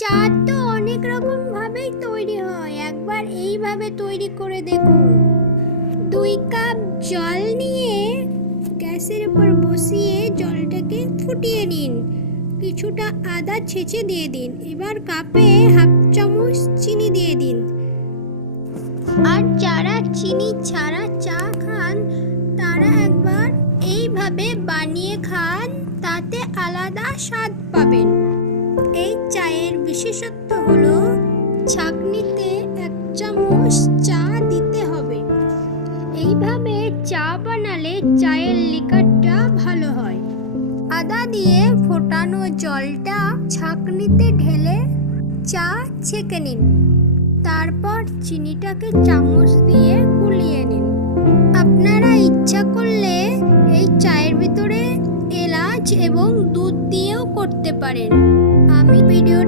চা তো অনেক রকম ভাবেই তৈরি হয়, একবার এইভাবে তৈরি করে দেখুন। 2 কাপ জল নিয়ে গ্যাসের উপর বসিয়ে জলটাকে ফুটিয়ে নিন। কিছুটা আদা ছেঁচে দিয়ে দিন। এবার কাপে 1/2 চামচ চিনি দিয়ে দিন। আর যারা চিনি ছাড়া চা খান তারা একবার এইভাবে বানিয়ে খান, তাতে আলাদা স্বাদ পাবেন। এই চায়ের বিশেষত্ব হলো ছাঁকনিতে 1 চামচ চা দিতে হবে। এইভাবে চা বানালে চায়ের লিকারটা ভালো হয়। আদা দিয়ে ফোটানো জলটা ছাঁকনিতে ঢেলে চা ছেঁকে নিন। তারপর চিনিটাকে চামচ দিয়ে গুলিয়ে নিন। আপনারা ইচ্ছা করলে এই চায়ের ভিতরে এলাচ এবং দুধ দিয়েও করতে পারেন। আমি ভিডিওটি